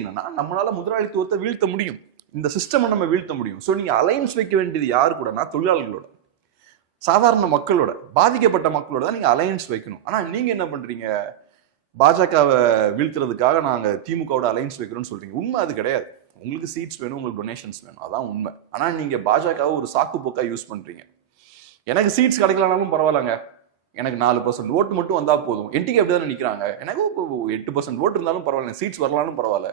என்னன்னா நம்மளால முதலாளித்துவத்தை வீழ்த்த முடியும். இந்த சிஸ்டம் நம்ம வீழ்த்த முடியும். ஸோ நீங்க அலைன்ஸ் வைக்க வேண்டியது யாரு கூடனா தொழிலாளர்களோட. சாதாரண மக்களோட பாதிக்கப்பட்ட மக்களோட தான் நீங்க அலையன்ஸ் வைக்கணும். ஆனா நீங்க என்ன பண்றீங்க? பாஜகவை வீழ்த்துறதுக்காக நாங்க திமுகவோட அலையன்ஸ் வைக்கிறோம்னு சொல்றீங்க. உண்மை அது கிடையாது. உங்களுக்கு சீட்ஸ் வேணும் உங்களுக்கு டொனேஷன்ஸ் வேணும். அதான் உண்மை. ஆனா நீங்க பாஜகவை ஒரு சாக்கு போக்கா யூஸ் பண்றீங்க. எனக்கு சீட்ஸ் கிடைக்கலனாலும் பரவாயில்லங்க. எனக்கு நாலு பர்சன்ட் ஓட்டு மட்டும் வந்தால் போதும். என்டிக்கு அப்படி தானே நிற்கிறாங்க எனக்கு இப்போ எட்டு பர்சன்ட் ஓட்டு இருந்தாலும் பரவாயில்ல சீட்ஸ் வரலாலும் பரவாயில்ல.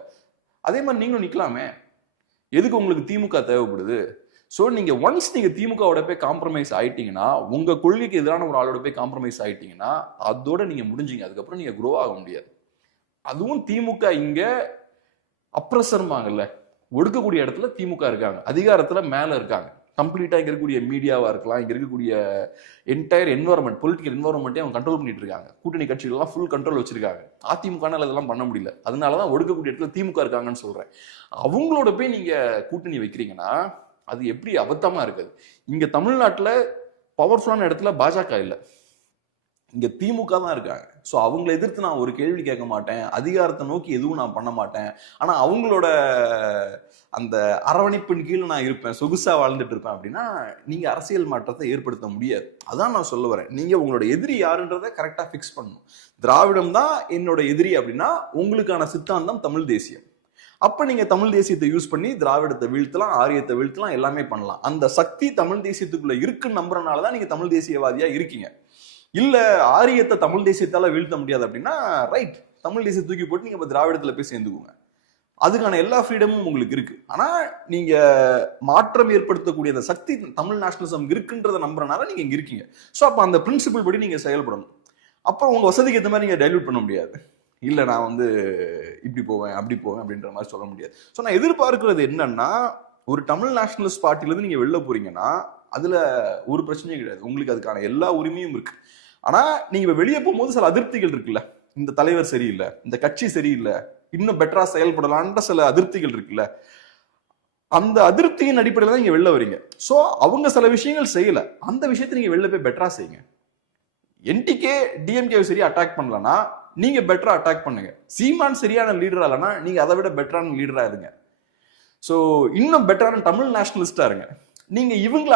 அதே மாதிரி நீங்களும் நிற்கலாமே எதுக்கு உங்களுக்கு திமுக தேவைப்படுது? ஸோ நீங்கள் ஒன்ஸ் நீங்கள் திமுகவோட போய் காம்ப்ரமைஸ் ஆகிட்டீங்கன்னா உங்கள் கொள்கைக்கு எதிரான ஒரு ஆளோட போய் காம்ப்ரமைஸ் ஆகிட்டீங்கன்னா அதோட நீங்கள் முடிஞ்சீங்க. அதுக்கப்புறம் நீங்கள் க்ரோ ஆக முடியாது. அதுவும் திமுக இங்கே அப்ரஸர்மாங்கல்ல ஒடுக்கக்கூடிய இடத்துல திமுக இருக்காங்க. அதிகாரத்தில் மேலே இருக்காங்க. கம்ப்ளீட்டாக இங்கே இருக்கக்கூடிய மீடியாவாக இருக்கலாம். இங்கே இருக்கக்கூடிய என்டையர் என்வரன்மெண்ட் பொலிட்டிக்கல் என்வரன்மெண்ட்டே அவங்க கண்ட்ரோல் பண்ணிட்டு இருக்காங்க. கூட்டணி கட்சிகள்லாம் ஃபுல் கண்ட்ரோல் வச்சிருக்காங்க. அதிமுகனால இதெல்லாம் பண்ண முடியல. அதனாலதான் ஒடுக்கக்கூடிய இடத்துல திமுக இருக்காங்கன்னு சொல்கிறேன் அவங்களோட போய் நீங்கள் கூட்டணி வைக்கிறீங்கன்னா அது எப்படி அபத்தமாக இருக்குது. இங்கே தமிழ்நாட்டில் பவர்ஃபுல்லான இடத்துல பாஜக இல்லை. இங்கே திமுக தான் இருக்காங்க. ஸோ அவங்கள எதிர்த்து நான் ஒரு கேள்வி கேட்க மாட்டேன். அதிகாரத்தை நோக்கி எதுவும் நான் பண்ண மாட்டேன். ஆனால் அவங்களோட அந்த அரவணைப்பின் கீழே நான் இருப்பேன். சொகுசாக வாழ்ந்துட்டு இருப்பேன் அப்படின்னா நீங்கள் அரசியல் மாற்றத்தை ஏற்படுத்த முடியாது. அதான் நான் சொல்ல வரேன். நீங்கள் உங்களோட எதிரி யாருன்றதை கரெக்டாக ஃபிக்ஸ் பண்ணணும். திராவிடம் தான் என்னோட எதிரி அப்படின்னா உங்களுக்கான சித்தாந்தம் தமிழ் தேசியம். அப்போ நீங்கள் தமிழ் தேசியத்தை யூஸ் பண்ணி திராவிடத்தை வீழ்த்தலாம் ஆரியத்தை வீழ்த்தலாம் எல்லாமே பண்ணலாம். அந்த சக்தி தமிழ் தேசியத்துக்குள்ளே இருக்குன்னு நம்புறனால தான் நீங்கள் தமிழ் தேசியவாதியாக இருக்கீங்க. இல்ல ஆரியத்தை தமிழ் தேசியத்தால வீழ்த்த முடியாது அப்படின்னா ரைட் தமிழ் தேசிய தூக்கி போட்டு நீங்க இப்ப திராவிடத்துல போய் சேர்ந்துக்கோங்க. அதுக்கான எல்லா ஃப்ரீடமும் உங்களுக்கு இருக்கு. ஆனா நீங்க மாற்றம் ஏற்படுத்தக்கூடிய அந்த சக்தி தமிழ் நேஷனலிசம் இருக்குன்றத நம்புறனால நீங்க இங்க இருக்கீங்க. ஸோ அப்ப அந்த பிரின்சிபல் படி நீங்க செயல்படணும். அப்போ உங்க வசதிக்கு ஏற்ற மாதிரி நீங்க டைல்யூட் பண்ண முடியாது. இல்லை நான் வந்து இப்படி போவேன் அப்படி போவேன் அப்படின்ற மாதிரி சொல்ல முடியாது. ஸோ நான் எதிர்பார்க்கிறது என்னன்னா ஒரு தமிழ் நேஷனலிஸ்ட் பார்ட்டிலேருந்து நீங்கள் வெளில போறீங்கன்னா அதில் ஒரு பிரச்சனையும் கிடையாது. உங்களுக்கு அதுக்கான எல்லா உரிமையும் இருக்குது ஆனா நீங்க இப்ப வெளியே போகும்போது சில அதிருப்திகள் இருக்குல்ல? இந்த தலைவர் சரியில்லை இந்த கட்சி சரியில்லை இன்னும் பெட்டரா செயல்படலான்ற சில அதிருப்திகள் இருக்குல்ல? அந்த அதிருப்தியின் அடிப்படையில் தான் நீங்க வெளில வரீங்க சோ அவங்க சில விஷயங்கள் செய்யல. அந்த விஷயத்தை நீங்க வெளில போய் பெட்டரா செய்யுங்க. என்டிகே டிஎம்கே சரி அட்டாக் பண்ணலன்னா நீங்க பெட்டரா அட்டாக் பண்ணுங்க. சீமான் சரியான லீடரா இல்லைன்னா நீங்க அதை விட பெட்டரான லீடரா இருங்க. சோ இன்னும் பெட்டரான தமிழ் நேஷனலிஸ்டா இருங்க. நீங்க இவங்களை